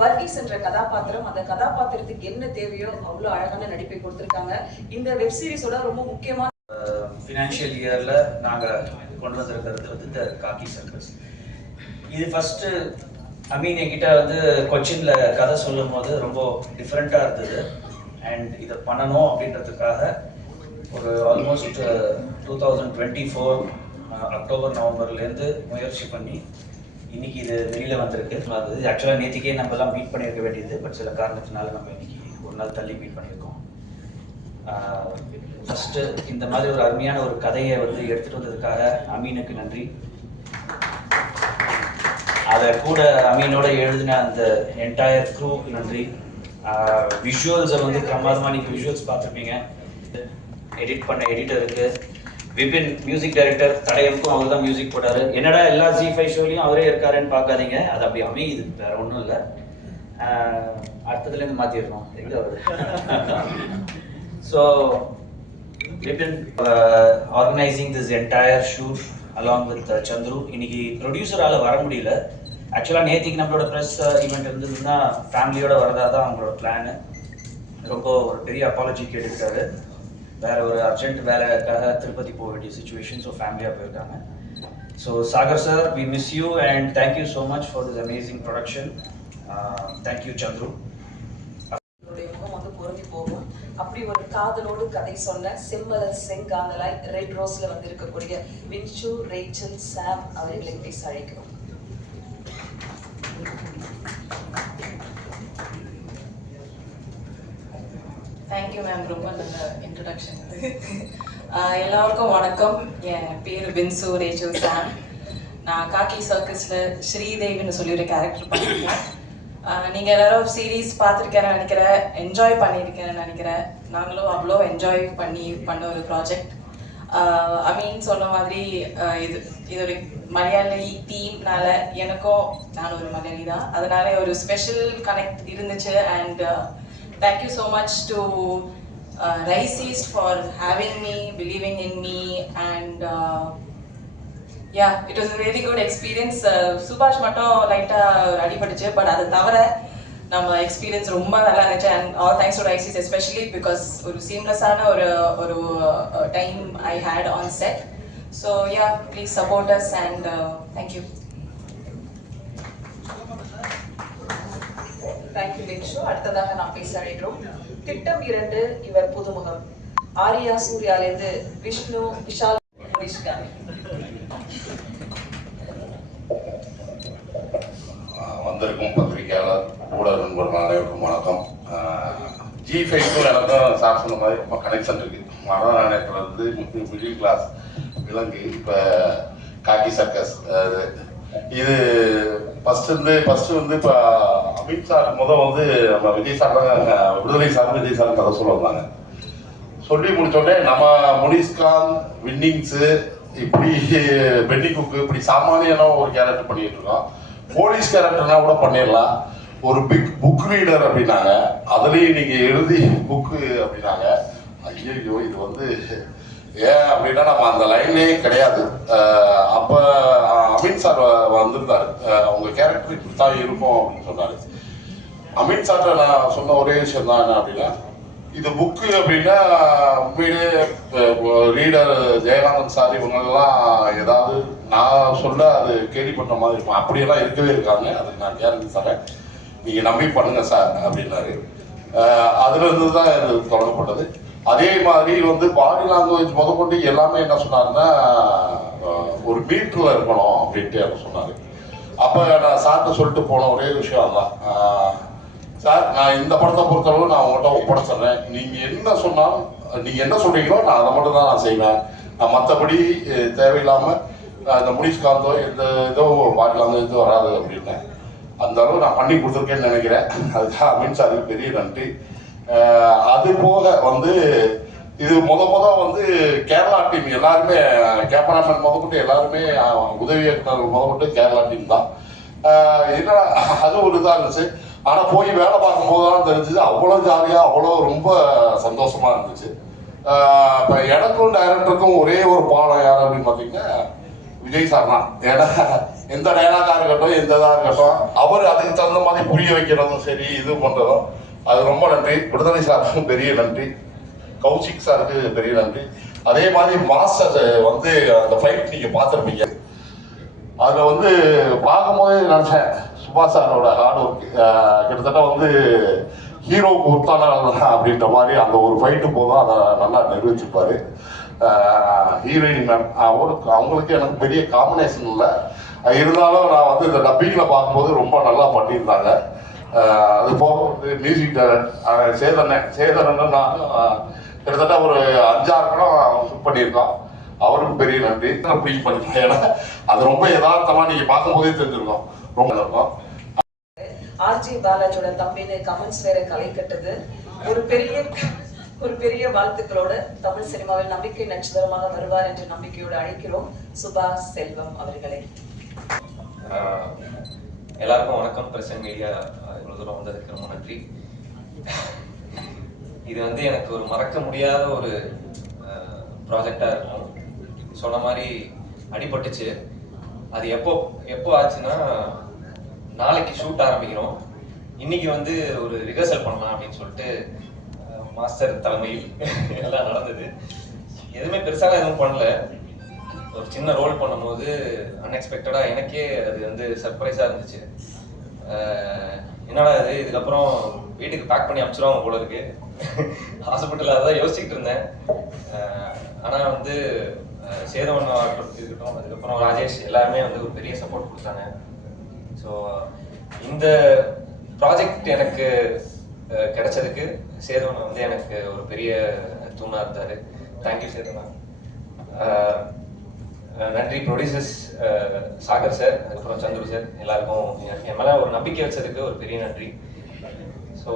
வர்கீஸ் என்ற கதாபாத்திரம், அந்த கதாபாத்திரத்துக்கு என்ன தேவையோ அவ்வளோ அழகான நடிப்பை கொடுத்துருக்காங்க. இந்த வெப் சீரிஸோட ரொம்ப முக்கியமான ஃபினான்ஷியல் இயர்ல நாங்கள் கொண்டு வந்திருக்கிறது வந்து காக்கி சர்க்கஸ். இது ஃபர்ஸ்ட்டு அமீன் என்கிட்ட வந்து கொச்சின்ல கதை சொல்லும் போது ரொம்ப டிஃப்ரெண்ட்டாக இருந்தது. அண்ட் இதை பண்ணணும் அப்படின்றதுக்காக ஒரு ஆல்மோஸ்ட் 2024 அக்டோபர் நவம்பர்லேருந்து முயற்சி பண்ணி இன்னைக்கு இது வெளியில் வந்திருக்கு. அது ஆக்சுவலாக நேற்றுக்கே நம்மலாம் மீட் பண்ணியிருக்க வேண்டியது, பட் சில காரணத்தினால நம்ம இன்னைக்கு ஒரு நாள் தள்ளி மீட் பண்ணியிருக்கோம். ஃபஸ்ட்டு இந்த மாதிரி ஒரு அருமையான ஒரு கதையை வந்து எடுத்துகிட்டு வந்ததுக்காக அமீனுக்கு நன்றி. அதை கூட அமீனோட எழுதின அந்த என்டையர் க்ரூ நன்றி. விஷுவல்ஸை வந்து பிரமாதமாக நீங்கள் விஷுவல்ஸ் பார்த்துருப்பீங்க. எடிட் பண்ண எடிட்டருக்கு, விபின் மியூசிக் டைரக்டர், தடையமுக்கும் அவர் தான் மியூசிக் போட்டார். என்னடா எல்லா Zee5 ஷோலையும் அவரே இருக்காருன்னு பார்க்காதீங்க, அது அப்படி அமையுது, வேற ஒன்றும் இல்லை. அடுத்ததுலேருந்து மாற்றிடணும் எங்கே வருது. So Vipin organizing this entire shoot along with Chandru. இன்னைக்கு ப்ரொடியூசரால் வர முடியல. ஆக்சுவலாக நேற்றுக்கு நம்மளோட ப்ரெஸ் ஈவெண்ட் இருந்ததுன்னா ஃபேமிலியோட வரதா தான் அவங்களோட பிளானு. ரொம்ப ஒரு பெரிய அப்பாலஜி கேட்டுக்கிட்டாரு. வேற ஒரு அர்ஜென்ட் வேலைக்காக திருப்பதி போக வேண்டிய சுச்சுவேஷன், ஸோ ஃபேமிலியாக போயிருக்காங்க. So Sagar sir, we miss you and thank you so much for this amazing production. Thank you Chandru. முகம் வந்து பொருந்தி போகும். அப்படி ஒரு காதலோடு கதை சொன்ன செம்மலர் செங்காந்தலாய் ரெட் ரோஸ்ல வந்து இருக்கக்கூடிய வின்சு, ரேச்சல், சாம் அவர்களை பேச அழைக்கிறோம். தேங்க்யூ மேம், ரொம்ப நல்ல இன்ட்ரடக்ஷன். எல்லாருக்கும் வணக்கம். என் பேர் வின்சு, ரேச்சல், சாம். நான் காக்கி சர்க்கஸில் ஸ்ரீதேவின்னு சொல்லி ஒரு கேரக்டர் பண்ணியிருக்கேன். நீங்கள் எல்லாரும் சீரீஸ் பார்த்துருக்கேன்னு நினைக்கிறேன், என்ஜாய் பண்ணியிருக்கேன்னு நினைக்கிறேன். நாங்களும் அவ்வளோ என்ஜாய் பண்ண ஒரு ப்ராஜெக்ட். அமீன் சொன்ன மாதிரி இது ஒரு மலையாளி தீம்னால எனக்கும், நான் ஒரு மலையாளி தான், அதனால ஒரு ஸ்பெஷல் கனெக்ட் இருந்துச்சு. And thank you so much to Rice East for having me, believing in me, and yeah, it was a really good experience. Subhash mattum light adipadichu, but adu thavara நம்ம experience ரொம்ப நல்லா இருந்துச்சு. And all thanks to Rice East, especially because ஒரு சீம்லெஸ்ஸான ஒரு time I had on set. So ya, please support us and thank you. Thank you Vinsu. அடுத்ததாக நாம் பேச அழைக்கிறோம் திட்டம் 2, இவர் புதுமுகம். ஆரியா சூர்யாலேருந்து விஷ்ணு, விஷால், நிஷ்காந்த். வந்திருக்கும் பத்திரிகையாளர், ஊடக நண்பர்கள் அனைவருக்கும் வணக்கம். Zee5க்கும் எனக்கும் சார் சொன்ன மாதிரி ரொம்ப கனெக்ஷன் இருக்கு. மனநாயகத்துலேருந்து மிடில் கிளாஸ் விலங்கு, இப்போ காக்கி சர்க்கஸ். இது ஃபர்ஸ்ட் வந்து இப்போ அமித் சார் வந்து நம்ம விஜய் சார் தான், விடுதலை சார் விஜய் சார் கதை சொல்ல வந்தாங்க. சொல்லி முடிச்சோடனே நம்ம முனிஸ்கான், வின்னிங்ஸு, இப்படி பென்னி குக்கு, இப்படி சாமானியான ஒரு கேரக்டர் பண்ணிட்டு இருக்கோம். போலீஸ் கேரக்டர்னா கூட பண்ணிடலாம். ஒரு பிக் புக் ரீடர் அப்படின்னாங்க, அதுலேயும் நீங்கள் எழுதி புக்கு அப்படின்னாங்க. ஐயோ, இது வந்து ஏன் அப்படின்னா நம்ம அந்த லைன்லே கிடையாது. அப்போ அமித் சார் வந்திருந்தார், அவங்க கேரக்டர் இப்படி தான் இருக்கும் அப்படின்னு சொன்னார். அமித் சார்ட்ட நான் சொன்ன ஒரே விஷயம் தான் என்ன அப்படின்னா, இது புக்கு அப்படின்னா உண்மையிலே ரீடர் ஜெயகாந்தன் சார் இவங்கெல்லாம் ஏதாவது நான் சொல்ல அது கேள்விப்பட்ட மாதிரி இருக்கும். அப்படியெல்லாம் இருக்கவே இருக்காங்க, அதுக்கு நான் கேரண்டி தரேன், நீங்கள் நம்பி பண்ணுங்க சார் அப்படின்னாரு. அதுலேருந்து தான் இது தொடங்கப்பட்டது. அதே மாதிரி வந்து பாடி லாங்குவேஜ் முதற்கொண்டு எல்லாமே என்ன சொன்னாருன்னா, ஒரு மீட்டரில் இருக்கணும் அப்படின்ட்டு அவர் சொன்னார். அப்போ நான் சார்ட்ட சொல்லிட்டு போன ஒரே விஷயம் தான், சார் நான் இந்த படத்தை பொறுத்தளவு நான் உங்கள்கிட்ட ஒப்படைச்சிட்றேன், நீங்கள் என்ன சொன்னாலும், நீங்கள் என்ன சொல்கிறீங்களோ நான் அதை மட்டும் தான் நான் செய்வேன். நான் மற்றபடி தேவையில்லாமல் இந்த முனிஸ்காந்தோ எந்த ஏதோ பாடி லாங்குவேஜ் வராது அப்படின்னேன். அந்த அளவு நான் பண்ணி கொடுத்துருக்கேன்னு நினைக்கிறேன். அதுக்காக அமித் சாருக்கு பெரிய நன்றி. அது போக வந்து இது வந்து கேரளா டீம் எல்லாருமே, கேமராமேன் முதற்கொண்டு எல்லாருமே, உதவி இயக்குனர் முதற்கொண்டு கேரளா டீம் தான். என்ன அது ஒரு இதாக இருந்துச்சு. ஆனால் போய் வேலை பார்க்கும்போது தான் தெரிஞ்சுது, அவ்வளோ ஜாலியாக, அவ்வளோ ரொம்ப சந்தோஷமாக இருந்துச்சு. இப்போ எனக்கும் டைரக்டருக்கும் ஒரே ஒரு பாடம் யார் அப்படின்னு பார்த்தீங்கன்னா, விஜய் சார் தான். ஏன்னா எந்த டைலாக்காக இருக்கட்டும், எந்த இதாக இருக்கட்டும், அவர் அதுக்கு தகுந்த மாதிரி புரிய வைக்கிறதும் சரி, இது பண்ணுறதும், அது ரொம்ப நன்றி. விடுதலை சாருக்கும் பெரிய நன்றி, கௌஷிக் சாருக்கு பெரிய நன்றி. அதே மாதிரி மாஸ்டர் வந்து அந்த ஃபைட் நீங்கள் பார்த்துருப்பீங்க. அதில் வந்து பார்க்கும்போது நினச்சேன், சுபாஷ் சாரோட ஹார்ட் ஒர்க் கிட்டத்தட்ட வந்து ஹீரோவுக்கு உத்தான அப்படின்ற மாதிரி அந்த ஒரு ஃபைட்டு போதும் அதை நல்லா நிரூபிச்சிருப்பாரு. ஹீரோயின் மேம் அவங்களுக்கு எனக்கு பெரிய காம்பினேஷன் இல்லை, இருந்தாலும் நான் வந்து இந்த டப்பிங்கில் பார்க்கும்போது ரொம்ப நல்லா பண்ணியிருந்தாங்க. அது போக மியூசிக் டைரக்டர் சேதனன்னு நான் கிட்டத்தட்ட ஒரு 5-6 படம் ஷூட் பண்ணியிருக்கோம். அவருக்கும் பெரிய நன்றி. நான் ஃபீல் பண்ணிட்டேன், ஏன்னா அது ரொம்ப யதார்த்தமாக நீங்கள் பார்க்கும்போதே தெரிஞ்சிருக்கோம். ரொம்ப இருக்கும். ஆர்ஜி பாலாஜோட தம்பின்னு கமெண்ட்ஸ் வேற கலை கட்டுது. ஒரு பெரிய வாழ்த்துக்களோட தமிழ் சினிமாவில் நம்பிக்கை நட்சத்திரமாக வருவார் என்ற நம்பிக்கையோடு அழைக்கிறோம் சுபாஷ் செல்வம் அவர்களை. எல்லாருக்கும் வணக்கம். பிரசன்ட் மீடியா இவ்வளவு தூரம் வந்ததுக்கு ரொம்ப நன்றி. இது வந்து எனக்கு ஒரு மறக்க முடியாத ஒரு ப்ராஜெக்டா இருக்கும். சொன்ன மாதிரி அடிபட்டுச்சு. அது எப்போ ஆச்சுன்னா, நாளைக்கு ஷூட் ஆரம்பிக்கிறோம், இன்னைக்கு வந்து ஒரு ரிஹர்சல் பண்ணலாம் அப்படின்னு சொல்லிட்டு மாஸ்டர் தலைமையில் எல்லாம் நடந்தது. எதுவுமே பெருசாக எதுவும் பண்ணல. ஒரு சின்ன ரோல் பண்ணும்போது அன்எக்ஸ்பெக்டடாக எனக்கே அது வந்து சர்ப்ரைஸாக இருந்துச்சு. என்னடா இது, இதுக்கப்புறம் வீட்டுக்கு பேக் பண்ணி அனுப்பிச்சிடுவாங்க போல இருக்கு. ஹாஸ்பிட்டலில் அதான் யோசிச்சுக்கிட்டு இருந்தேன். ஆனால் வந்து சேதவன் இருக்கட்டும், அதுக்கப்புறம் ராஜேஷ் எல்லாருமே வந்து ஒரு பெரிய சப்போர்ட் கொடுத்தாங்க. ஸோ இந்த ப்ராஜெக்ட் எனக்கு கிடைச்சதுக்கு சேதவன் வந்து எனக்கு ஒரு பெரிய தூணாக இருந்தார். தேங்க்யூ சேதவன். நன்றி ப்ரொடியூசர்ஸ் சாகர் சார், அதுக்கப்புறம் சந்துரு சார், எல்லாருக்கும் என் மேலே ஒரு நம்பிக்கை வச்சதுக்கு ஒரு பெரிய நன்றி. ஸோ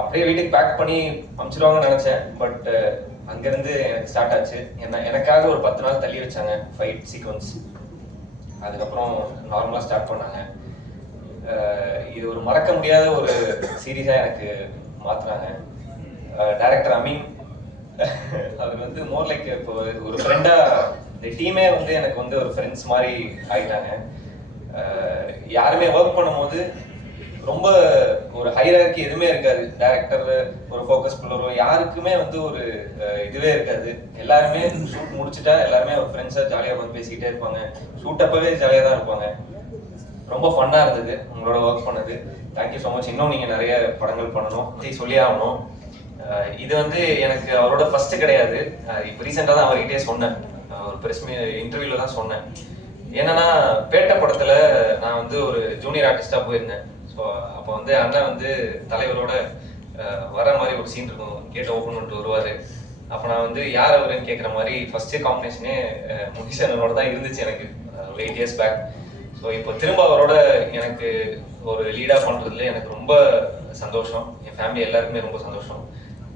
அப்படியே வீட்டுக்கு பேக் பண்ணி அனுப்பிச்சிடுவாங்கன்னு நினச்சேன். பட் அங்கேருந்து எனக்கு ஸ்டார்ட் ஆச்சு. எனக்காக ஒரு 10 நாள் தள்ளி வச்சாங்க ஃபைட் சீக்வன்ஸ். அதுக்கப்புறம் நார்மலாக ஸ்டார்ட் பண்ணாங்க. இது ஒரு மறக்க முடியாத ஒரு சீரீஸாக எனக்கு மாற்றுறாங்க. டைரக்டர் அமீன் அவர் வந்து மோர் லைக் இப்போ ஒரு ஃப்ரெண்டாக, இந்த டீமே வந்து எனக்கு வந்து ஒரு ஃப்ரெண்ட்ஸ் மாதிரி ஆகிட்டாங்க. யாருமே ஒர்க் பண்ணும்போது ரொம்ப ஒரு ஹைரார்கி எதுவுமே இருக்காது. டைரக்டர் ஒரு ஃபோக்கஸ் புல்லரோ யாருக்குமே வந்து ஒரு இதுவே இருக்காது. எல்லாருமே ஷூட் முடிச்சுட்டா எல்லாருமே ஒரு ஃப்ரெண்ட்ஸாக ஜாலியாக வந்து பேசிக்கிட்டே இருப்பாங்க. ஷூட் அப்பவே ஜாலியாக தான் இருப்பாங்க. ரொம்ப ஃபன்னாக இருந்தது உங்களோட ஒர்க் பண்ணது. Thank you so much. இன்னும் நீங்கள் நிறைய படங்கள் பண்ணணும், சொல்லி ஆகணும். இது வந்து எனக்கு அவரோட ஃபர்ஸ்ட் கிடையாது. இப்போ ரீசெண்டாக தான் அவர்கிட்டே சொன்னேன், ஒரு ப்ரெஸ் இன்டர்வியூவில் தான் சொன்னேன். என்னன்னா, பேட்ட படத்தில் நான் வந்து ஒரு ஜூனியர் ஆர்டிஸ்டாக போயிருந்தேன். ஸோ அப்போ வந்து அண்ணன் வந்து தலைவரோட வர மாதிரி ஒரு சீன் இருக்கும், கேட்டை ஓப்பன் பண்ணிட்டு வருவார். அப்போ நான் வந்து யார் அவருன்னு கேட்குற மாதிரி ஃபர்ஸ்ட் காம்பினேஷனே முனிஷ் அண்ணனோட தான் இருந்துச்சு எனக்கு ஒரு 8 years பேக். ஸோ இப்போ திரும்ப அவரோட எனக்கு ஒரு லீடாக பண்ணுறதுல எனக்கு ரொம்ப சந்தோஷம். என் ஃபேமிலி எல்லாருக்குமே ரொம்ப சந்தோஷம்.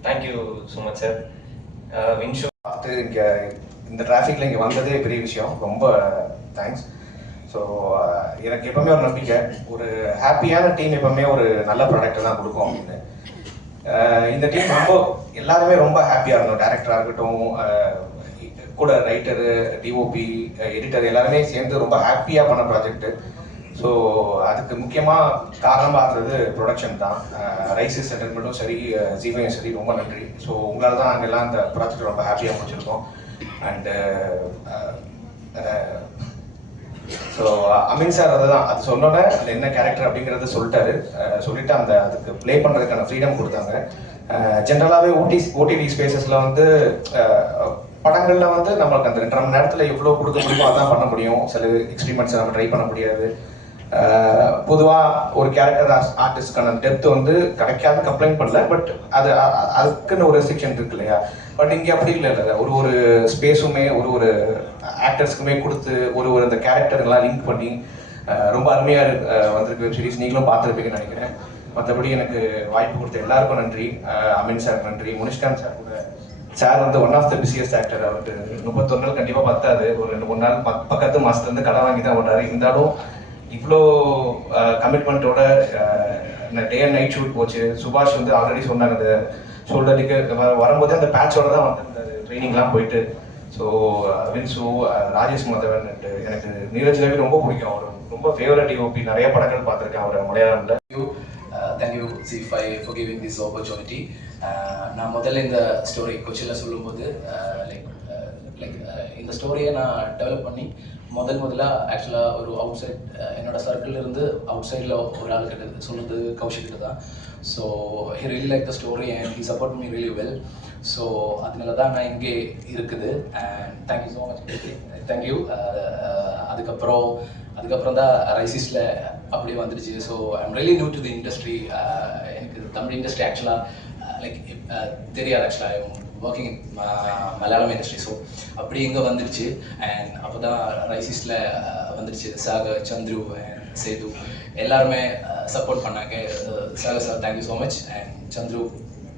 Thank you so much sir. Vinshu பார்த்து இங்கே இந்த டிராஃபிக்கில் இங்கே வந்ததே பெரிய விஷயம். ரொம்ப தேங்க்ஸ். ஸோ எனக்கு எப்பவுமே ஒரு நம்பிக்கை, ஒரு ஹாப்பியான டீம் எப்பவுமே ஒரு நல்ல ப்ராடக்டை தான் கொடுக்கும் அப்படின்னு. இந்த டீம் ரொம்ப எல்லாருமே ரொம்ப ஹாப்பியாக இருந்தோம். டேரக்டராக இருக்கட்டும், கூட ரைட்டரு, டிஓபி, எடிட்டர் எல்லாருமே சேர்ந்து ரொம்ப ஹாப்பியாக பண்ண ப்ராஜெக்ட்டு. ஸோ அதுக்கு முக்கியமாக காரணமாக இருந்தது ப்ரொடக்ஷன் தான். ரைசிஸ் என்டர்மெண்ட்டும் சரி, ஜீவையும் சரி, ரொம்ப நன்றி. ஸோ உங்களால் தான் நாங்கள் எல்லாம் அந்த ப்ராஜெக்ட் ரொம்ப ஹாப்பியாக முடிச்சிருக்கோம். அண்டு ஸோ அமீன் சார் அதுதான், அது சொன்னோன்னே அது என்ன கேரக்டர் அப்படிங்கிறத சொல்லிட்டாரு. சொல்லிட்டு அதுக்கு ப்ளே பண்ணுறதுக்கான ஃப்ரீடம் கொடுத்தாங்க. ஜென்ரலாகவே ஓடிடி ஸ்பேசஸில் வந்து படங்களில் வந்து நம்மளுக்கு அந்த 2.5 மணி நேரத்தில் எவ்வளோ கொடுக்க முடியுமோ அதான் பண்ண முடியும். சில எக்ஸ்பெரிமெண்ட்ஸை நம்ம ட்ரை பண்ண முடியாது. பொதுவாக ஒரு கேரக்டர் ஆர்டிஸ்ட்கான டெப்த் வந்து கிடைக்காது கம்ப்ளைண்ட் பண்ணல. பட் அதுக்குன்னு ஒரு ரெஸ்ட்ரிக்ஷன் இருக்கு இல்லையா. பட் இங்கே அப்படி இல்லை. ஒரு ஸ்பேஸுமே ஒரு ஆக்டர்ஸ்க்குமே கொடுத்து ஒரு அந்த கேரக்டர்லாம் லிங்க் பண்ணி ரொம்ப அருமையாக வந்திருக்கு வெப் சீரிஸ். நீங்களும் பார்த்துருப்பீங்கன்னு நினைக்கிறேன். மற்றபடி எனக்கு வாய்ப்பு கொடுத்த எல்லாருக்கும் நன்றி. அமீன் சார் நன்றி. முனிஷ்காந்த் சார் கூட, சார் வந்து one of the busiest actor. அவருக்கு 31 நாள் கண்டிப்பாக பத்தாது. ஒரு 2-3 நாள் பக்கத்து மாதத்துலேருந்து கடை வாங்கி தான் ஓடுறாரு. இருந்தாலும் இவ்வளோ கமிட்மெண்ட்டோட டே அண்ட் நைட் ஷூட் போச்சு. சுபாஷ் வந்து ஆல்ரெடி சொன்னாங்க, அந்த ஷோல்டருக்கு வரும்போது அந்த பேட்சோட தான் வந்து அந்த ட்ரைனிங்லாம் போயிட்டு. ஸோ வின்சு, ராஜேஷ் மாதவன் அண்ட் எனக்கு நீரஜ் ரவி ரொம்ப பிடிக்கும். அவர் ரொம்ப ஃபேவரட் டிஓபி. நிறைய படங்கள் பார்த்துருக்கேன் அவர் மலையாளம்ல. Thank you C5 for giving this opportunity. நான் முதல்ல இந்த ஸ்டோரி கொச்சியில் சொல்லும்போது இந்த ஸ்டோரியை நான் டெவலப் பண்ணி முதல்ல ஆக்சுவலாக ஒரு அவுட் சைட் என்னோட சர்க்கிள் இருந்து அவுட் சைடில் ஒரு ஆள் கிட்ட சொல்கிறது கௌஷிக் கிட்ட தான். So he really like the story and he support me really well. So அதனால தான் நான் இங்கே இருக்குது. And thank you so much. Thank you. அதுக்கப்புறம் தான் ரைசிஸில் அப்படியே வந்துடுச்சு. So I'm really new to the industry. எனக்கு தமிழ் இண்டஸ்ட்ரி ஆக்சுவலாக தெரியாது. ஆக்சுவலாக I working in Malayalam industry. So அப்படி இங்கே வந்துடுச்சு. அண்ட் அப்போ தான் ரைசிஸில் வந்துடுச்சு. சாகர், சந்துரு அண்ட் சேது எல்லாருமே சப்போர்ட் பண்ணாங்க. Sagar sir thank you so much. And Chandru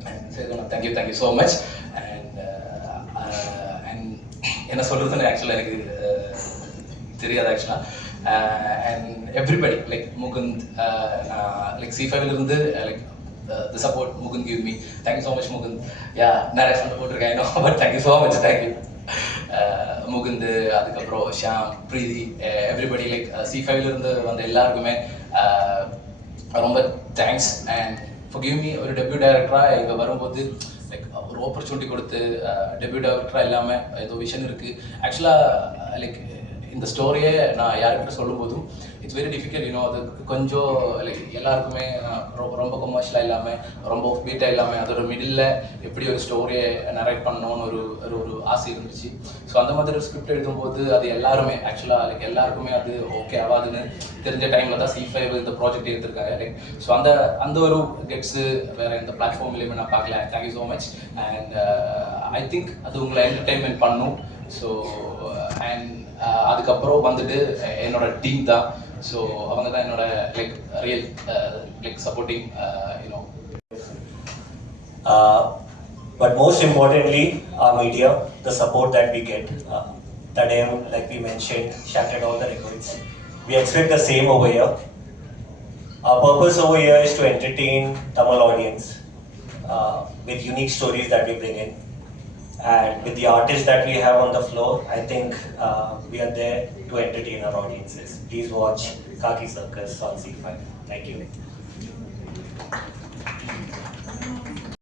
and Sethu thank you so much. And என்ன சொல்கிறதுன்னு ஆக்சுவலாக எனக்கு தெரியாது ஆக்சுவலாக. அண்ட் எவ்ரிபடி முகுந்த், C5 இருந்து the support Mukund give me. Thank you so much Mukund. Yeah, நிறைய சண்டை போட்டிருக்கேன் I know, but thank you so much. Thank you Mukund. அதுக்கப்புறம் ஷாம், பிரீதி, எவ்ரிபடி C5 இருந்து வந்த எல்லாருக்குமே ரொம்ப thanks. And for giving me ஒரு டெபியூ டைரக்டராக இங்கே வரும்போது ஒரு ஆப்பர்ச்சுனிட்டி கொடுத்து டெபியூ டைரக்டராக இல்லாமல் ஏதோ விஷன் இருக்குது. ஆக்சுவலாக இந்த ஸ்டோரியை நான் யாருக்கிட்ட சொல்லும்போதும் இட்ஸ் வெரி டிஃபிகல்ட். அது கொஞ்சம் எல்லாருக்குமே ரொம்ப கமர்ஷியலாக இல்லாமல் ரொம்ப ஆஃப் பீட்டாக இல்லாமல் அதோட மிடில் எப்படி ஒரு ஸ்டோரியை நரேட் பண்ணணும்னு ஒரு ஆசை இருந்துச்சு. ஸோ அந்த மாதிரி ஒரு ஸ்கிரிப்ட் எழுதும்போது அது எல்லாருமே ஆக்சுவலாக எல்லாருக்குமே அது ஓகே ஆகாதுன்னு தெரிஞ்ச டைமில் தான் C5 இந்த ப்ராஜெக்ட் எடுத்திருக்காங்க. ஸோ அந்த ஒரு கெட்ஸு வேறு எந்த பிளாட்ஃபார்ம்லேயுமே நான் பார்க்கல. Thank you so much. And I think அது உங்களை என்டர்டெயின்மெண்ட் பண்ணும். ஸோ அண்ட் அதுக்கப்புறம் வந்துட்டு என்னோட டீம் தான். ஸோ அவங்க தான் என்னோட real supporting But most importantly, our media, the support that we get. Tadem, like we mentioned, shattered all the records. We expect the same over here. Our purpose over here is to entertain Tamil audience with unique stories that we bring in. And with the artists that we have on the floor, I think we are there to entertain our audiences. Please watch Kaki Circus on C5. Thank you.